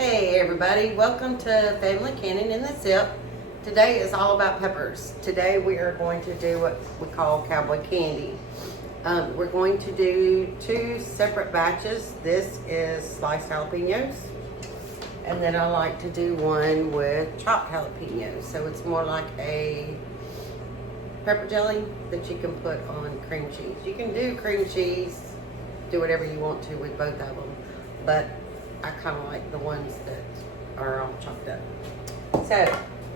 Hey everybody, welcome to Family Cannon in the Zip. Today is all about peppers. Today we are going to do what we call cowboy candy. We're going to do two separate batches. This is sliced jalapenos, and then I like to do one with chopped jalapenos. So it's more like a pepper jelly that you can put on cream cheese. You can do cream cheese, do whatever you want to with both of them, but I kind of like the ones that are all chopped up. So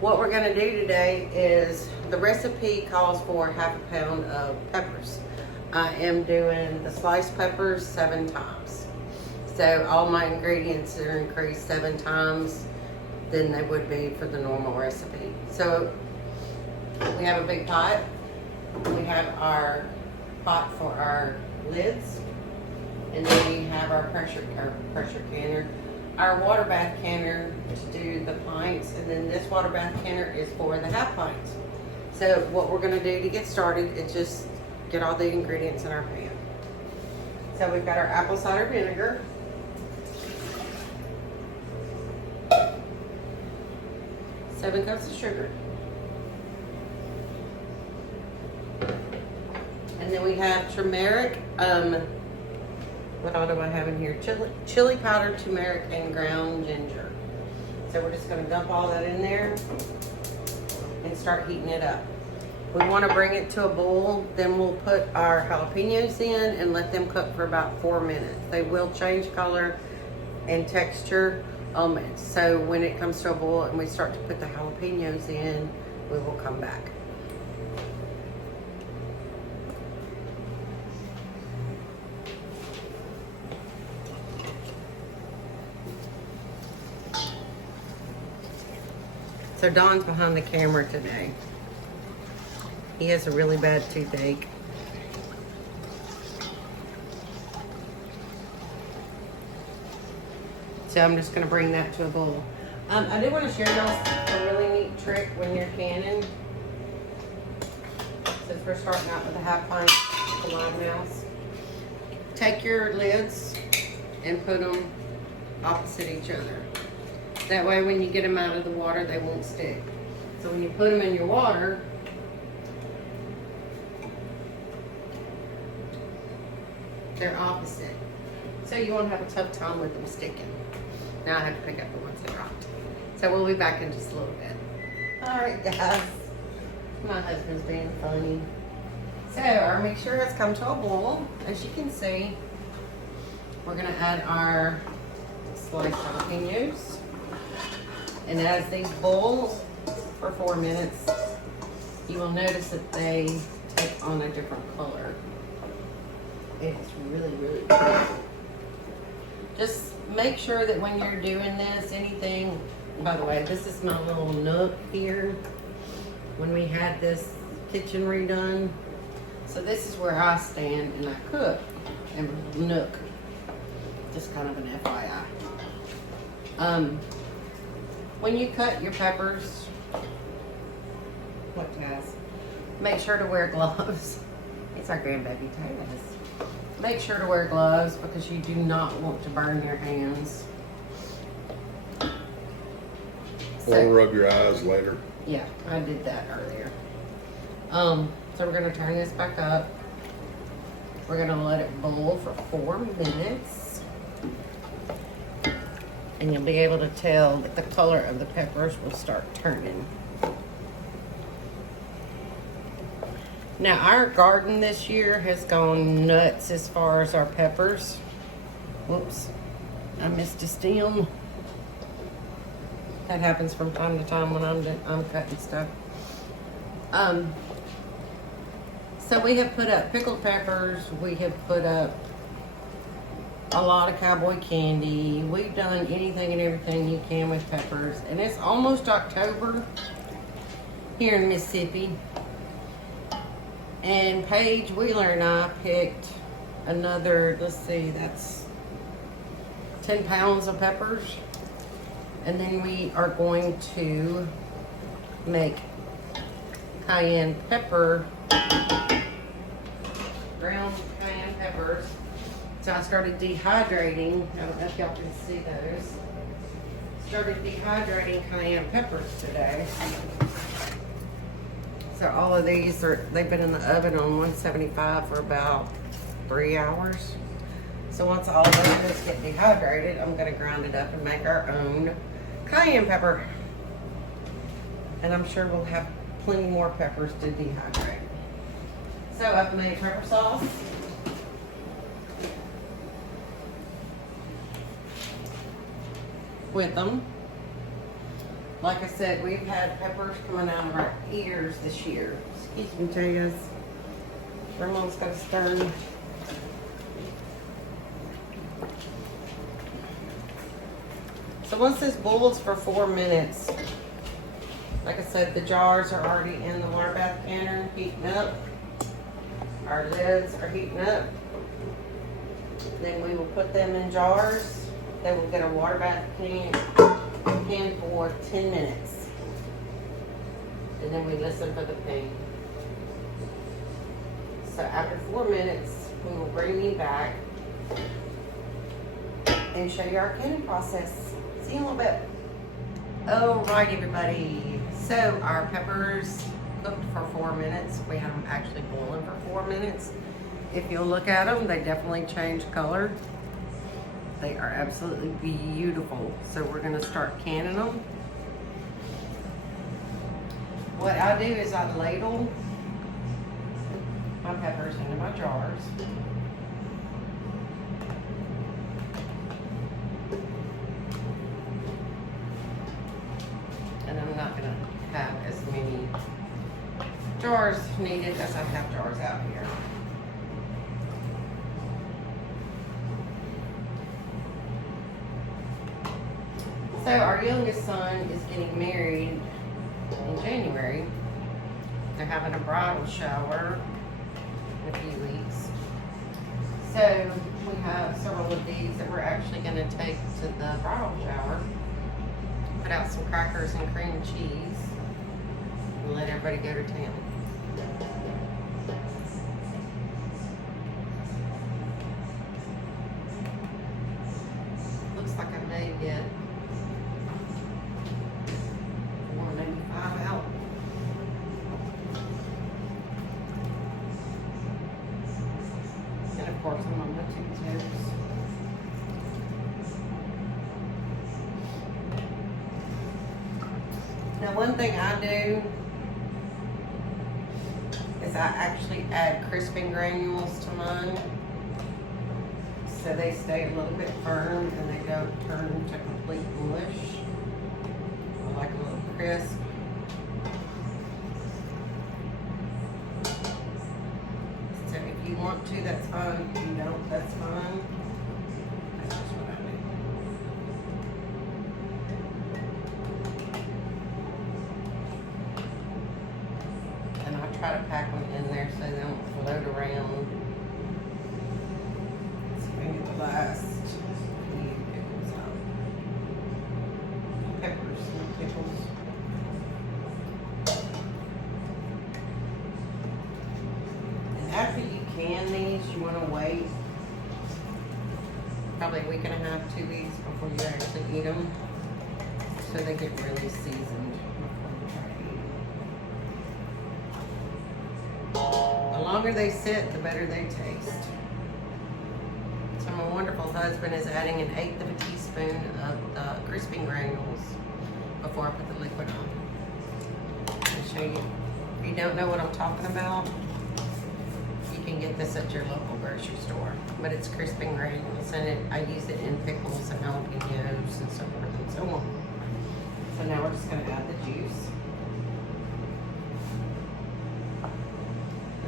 what we're going to do today is, the recipe calls for half a pound of peppers. I am doing the sliced peppers 7 times. So all my ingredients are increased 7 times than they would be for the normal recipe. So we have a big pot. We have our pot for our lids. And then we have our pressure canner, our water bath canner to do the pints, and then this water bath canner is for the half pints. So what we're going to do to get started is just get all the ingredients in our pan. So we've got our apple cider vinegar, seven cups of sugar, and then we have turmeric. What all do I have in here? Chili powder, turmeric, and ground ginger. So we're just going to dump all that in there and start heating it up. We want to bring it to a boil. Then we'll put our jalapenos in and let them cook for about 4 minutes. They will change color and texture. So when it comes to a boil and we start to put the jalapenos in, we will come back. So Don's behind the camera today. He has a really bad toothache. So I'm just gonna bring that to a boil. I do want to share y'all a really neat trick when you're canning. Since we're starting out with a half pint of lime mouse. Take your lids and put them opposite each other. That way when you get them out of the water, they won't stick. So when you put them in your water, they're opposite. So you won't have a tough time with them sticking. Now I have to pick up the ones that dropped. So we'll be back in just a little bit. All right, guys. My husband's being funny. So our mixture has come to a boil. As you can see, we're gonna add our sliced jalapenos. And as these boil for 4 minutes, you will notice that they take on a different color. It's really, really pretty. Just make sure that when you're doing this, anything, by the way, this is my little nook here. When we had this kitchen redone. So this is where I stand and I cook in my nook. Just kind of an FYI. When you cut your peppers, what guys? Make sure to wear gloves. It's our grandbaby Taylor's. Make sure to wear gloves because you do not want to burn your hands. Or rub your eyes later. Yeah, I did that earlier. So we're gonna turn this back up. We're gonna let it boil for 4 minutes. And you'll be able to tell that the color of the peppers will start turning. Now our garden this year has gone nuts as far as our peppers. Whoops, I missed a stem. That happens from time to time when I'm cutting stuff. So we have put up pickled peppers. We have put up a lot of cowboy candy. We've done anything and everything you can with peppers. And it's almost October here in Mississippi. And Paige Wheeler and I picked another, let's see, that's 10 pounds of peppers. And then we are going to make cayenne pepper, ground cayenne peppers. So I started dehydrating. I don't know if y'all can see those. started dehydrating cayenne peppers today. So all of these they've been in the oven on 175 for about 3 hours. So once all of those get dehydrated, I'm gonna grind it up and make our own cayenne pepper. And I'm sure we'll have plenty more peppers to dehydrate. So I've made pepper sauce. With them. Like I said, we've had peppers coming out of our ears this year. Excuse me, Jayas. Grandma's got to stir. So once this boils for 4 minutes, like I said, the jars are already in the water bath canner, heating up. Our lids are heating up. Then we will put them in jars. They will get a water bath can for 10 minutes. And then we listen for the ping. So after 4 minutes, we will bring you back and show you our canning process. See you in a little bit. Alright, everybody. So our peppers cooked for 4 minutes. We have them actually boiling for 4 minutes. If you'll look at them, they definitely change color. They are absolutely beautiful. So we're gonna start canning them. What I do is I ladle my peppers into my jars. And I'm not gonna have as many jars needed as I have jars out here. So our youngest son is getting married in January. They're having a bridal shower in a few weeks. So we have several of these that we're actually going to take to the bridal shower. Put out some crackers and cream cheese and let everybody go to town. Looks like I may get 4, maybe 5 out. And of course I'm on my 2 tips. Now one thing I do is I actually add crisping granules to mine so they stay a little bit firm and they don't turn to complete mush. I like a little crisp. So if you want to, that's fine. If you don't, that's fine. That's just what I do. And I try to pack them in there so they don't float around. So we get the last few pickles out. Peppers and pickles. And after you can these, you want to wait probably a week and a half, 2 weeks before you actually eat them, so they get really seasoned before you try to eat them. The longer they sit, the better they taste. So my wonderful husband is adding 1/8 of a teaspoon of the crisping granules before I put the liquid on. I'll show you. If you don't know what I'm talking about, you can get this at your local grocery store. But it's crisping granules, and I use it in pickles and jalapenos and so forth and so on. So now we're just going to add the juice.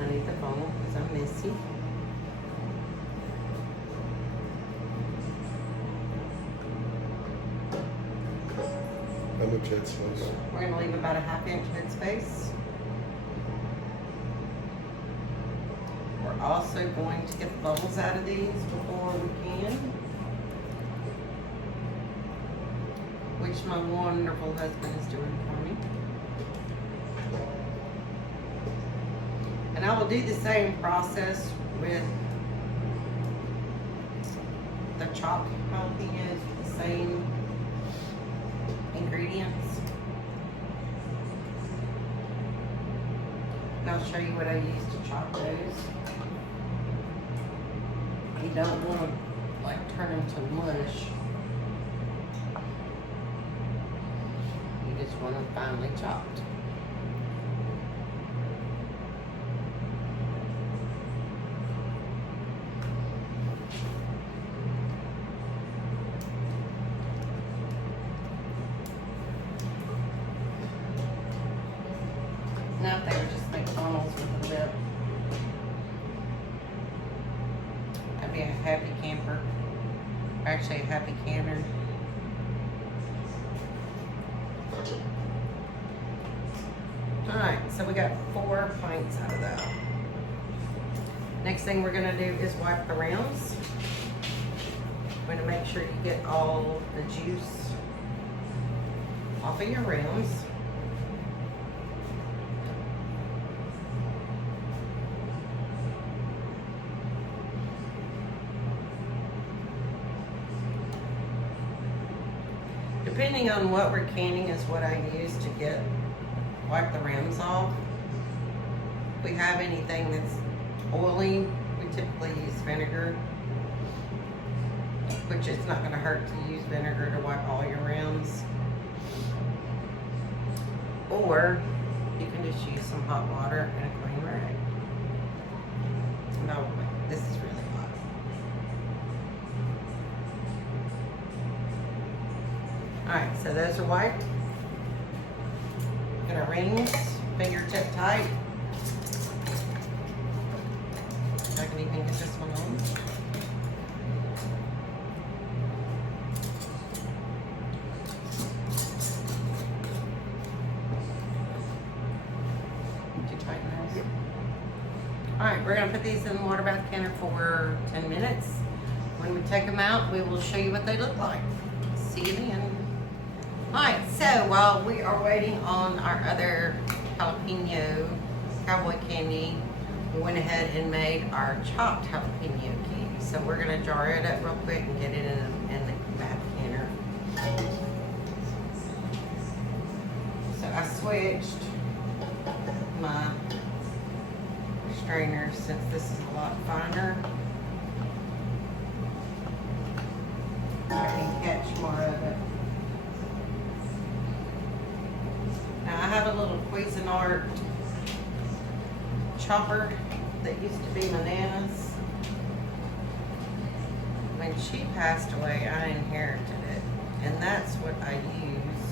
I need the phone because I'm messy. How much head space? We're going to leave about a 1/2 inch head space. We're also going to get the bubbles out of these before we can, which my wonderful husband is doing for me. And I will do the same process with the chopped jalapenos, the same ingredients. And I'll show you what I use to chop those. You don't want to like turn them to mush. You just want them finely chopped. Now if they were just McDonald's with a lip, I'd be a happy camper. Or actually a happy canner. Alright, so we got 4 pints out of that. Next thing we're gonna do is wipe the rims. We're gonna make sure you get all the juice off of your rims. Depending on what we're canning is what I use to wipe the rims off. If we have anything that's oily, we typically use vinegar, which it's not going to hurt to use vinegar to wipe all your rims. Or you can just use some hot water and a clean rag. No, this is really hot. Alright, so those are wiped. Get our rings, fingertip tight. I can even get this one on. Too tight in those? Alright, we're going to put these in the water bath canner for 10 minutes. When we take them out, we will show you what they look like. See you then. Alright, so while we are waiting on our other jalapeno cowboy candy, we went ahead and made our chopped jalapeno candy. So we're going to jar it up real quick and get it in the bath canner. So I switched my strainer since this is a lot finer. I can catch more of it. Now I have a little Cuisinart chopper that used to be my Nana's. When she passed away, I inherited it, and that's what I use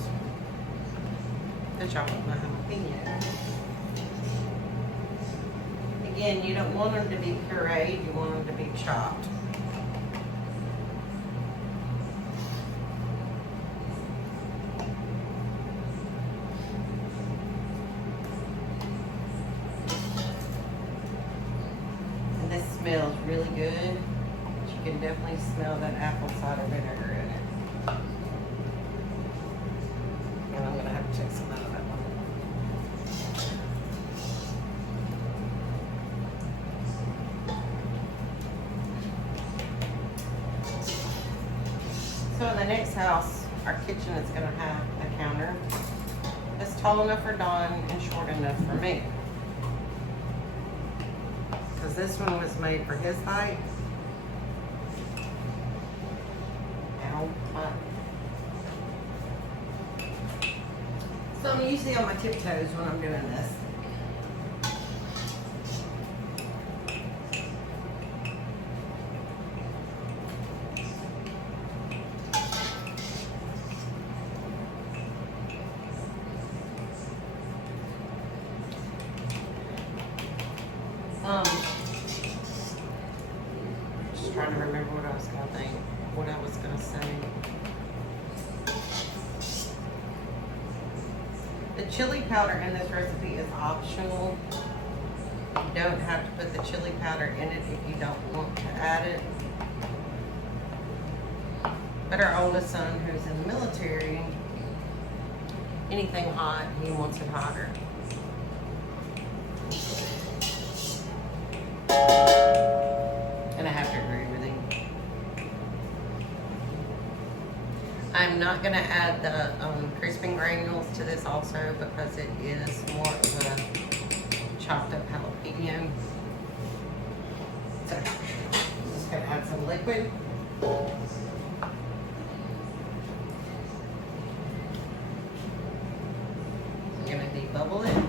to chop up my jalapenos. Again, you don't want them to be pureed, you want them to be chopped. Smells really good. You can definitely smell that apple cider vinegar in it. And I'm gonna have to take some out of that one. So in the next house, our kitchen is gonna have a counter that's tall enough for Don and short enough for me. This one was made for his height. Ow, hot. So I'm usually on my tiptoes when I'm doing this. Trying to remember what I was gonna say. The chili powder in this recipe is optional. You don't have to put the chili powder in it if you don't want to add it. But our oldest son, who's in the military, anything hot, he wants it hotter. And I have to agree with him. I'm I'm not gonna add the crisping granules to this also because it is more of a chopped up jalapeno. So, I'm just gonna add some liquid. I'm gonna debubble it.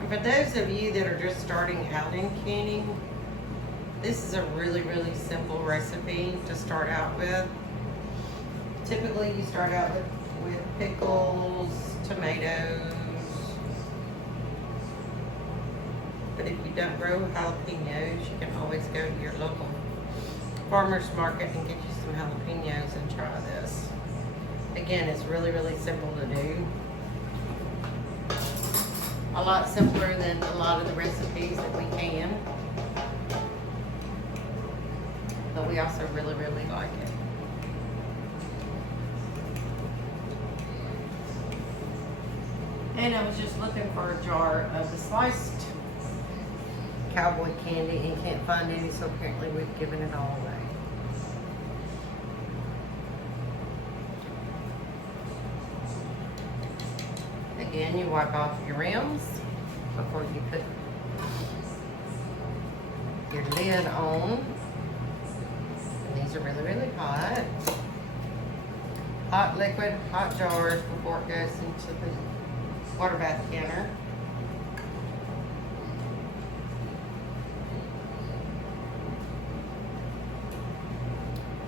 And for those of you that are just starting out in canning, this is a really, really simple recipe to start out with. Typically, you start out with pickles, tomatoes. But if you don't grow jalapenos, you can always go to your local farmer's market and get you some jalapenos and try this. Again, it's really, really simple to do. A lot simpler than a lot of the recipes that we can. But we also really, really like it. And I was just looking for a jar of the sliced Cowboy candy and can't find any, so apparently we've given it all away. Again, you wipe off your rims before you put your lid on. And these are really, really hot. Hot liquid, hot jars before it goes into the water bath canner.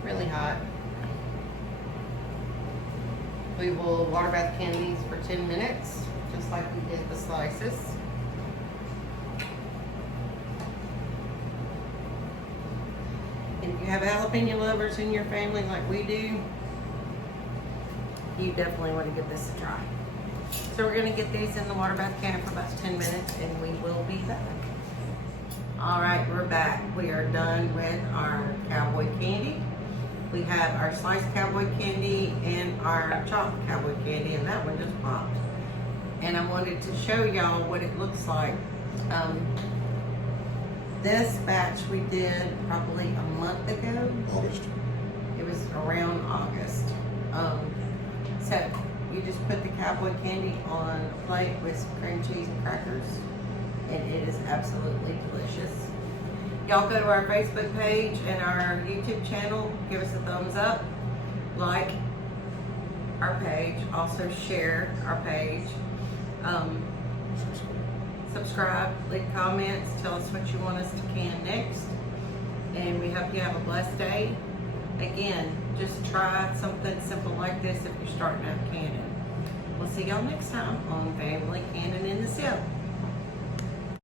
Really hot. We will water bath can these for 10 minutes, just like we did the slices. If you have jalapeno lovers in your family like we do, you definitely want to give this a try. So we're going to get these in the water bath can for about 10 minutes and we will be back. All right, we're back. We are done with our Cowboy candy. We have our sliced Cowboy candy and our chopped Cowboy candy, and that one just popped. And I wanted to show y'all what it looks like. This batch we did probably a month ago. August. It was around August. So you just put the Cowboy candy on a plate with some cream cheese and crackers, and it is absolutely delicious. Y'all go to our Facebook page and our YouTube channel, give us a thumbs up, like our page, also share our page, subscribe, leave comments, tell us what you want us to can next, and we hope you have a blessed day. Again, just try something simple like this if you're starting out canning. We'll see y'all next time on Family Canning in the South.